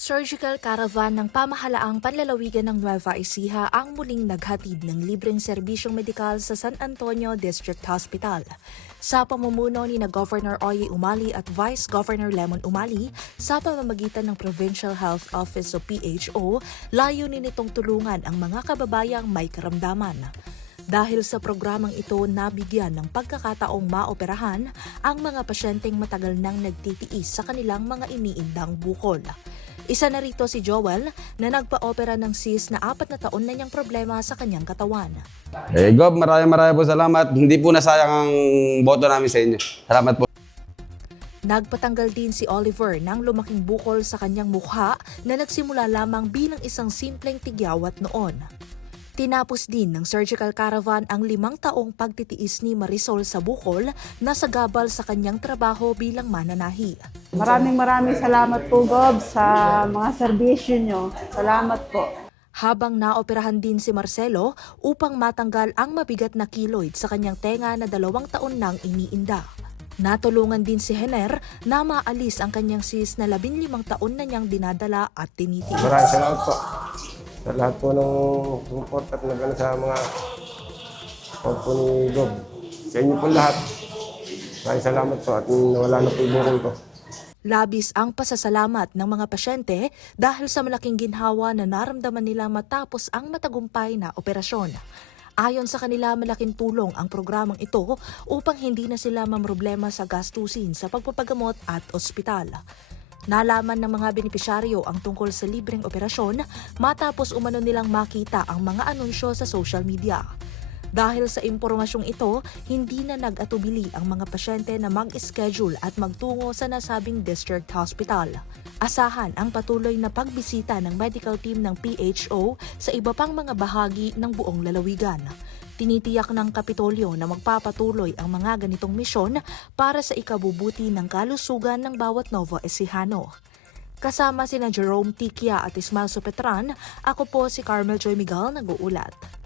Surgical caravan ng pamahalaang panlalawigan ng Nueva Ecija ang muling naghatid ng libreng serbisyong medikal sa San Antonio District Hospital. Sa pamumuno ni Governor Oye Umali at Vice Governor Lemon Umali sa pamamagitan ng Provincial Health Office o PHO, layunin nitong tulungan ang mga kababayang may karamdaman. Dahil sa programang ito, nabigyan ng pagkakataong maoperahan ang mga pasyenteng matagal nang nagtitiis sa kanilang mga iniindang bukol. Isa na rito si Joel na nagpa-opera ng cyst na 4 na taon na niyang problema sa kanyang katawan. Gob, maraming po salamat. Hindi po nasayang ang boto namin sa inyo. Salamat po. Nagpatanggal din si Oliver ng lumaking bukol sa kanyang mukha na nagsimula lamang bilang isang simpleng tigyawat noon. Tinapos din ng surgical caravan ang 5 taong pagtitiis ni Marisol sa bukol na sagabal sa kanyang trabaho bilang mananahi. Maraming salamat po, Gob, sa mga serbisyo nyo. Salamat po. Habang naoperahan din si Marcelo upang matanggal ang mabigat na keloid sa kanyang tenga na 2 taon nang iniinda. Natulungan din si Hener na maalis ang kanyang cyst na 15 taon na niyang dinadala at tinitiis. Maraming salamat po sa lahat po ng support at nagano sa mga po ni Gob. Sa inyo po lahat. Maraming salamat po at nawala na po yung bukol ko. Labis ang pasasalamat ng mga pasyente dahil sa malaking ginhawa na naramdaman nila matapos ang matagumpay na operasyon. Ayon sa kanila, malaking tulong ang programang ito upang hindi na sila mamroblema sa gastusin sa pagpapagamot at ospital. Nalaman ng mga benepisyaryo ang tungkol sa libreng operasyon matapos umano nilang makita ang mga anunsyo sa social media. Dahil sa impormasyong ito, hindi na nag-atubili ang mga pasyente na mag-schedule at magtungo sa nasabing district hospital. Asahan ang patuloy na pagbisita ng medical team ng PHO sa iba pang mga bahagi ng buong lalawigan. Tinitiyak ng Kapitolyo na magpapatuloy ang mga ganitong misyon para sa ikabubuti ng kalusugan ng bawat Nova Ecijano. Kasama sina Jerome Tiquia at Ismael Sopetran, ako po si Carmel Joy Miguel, nag-uulat.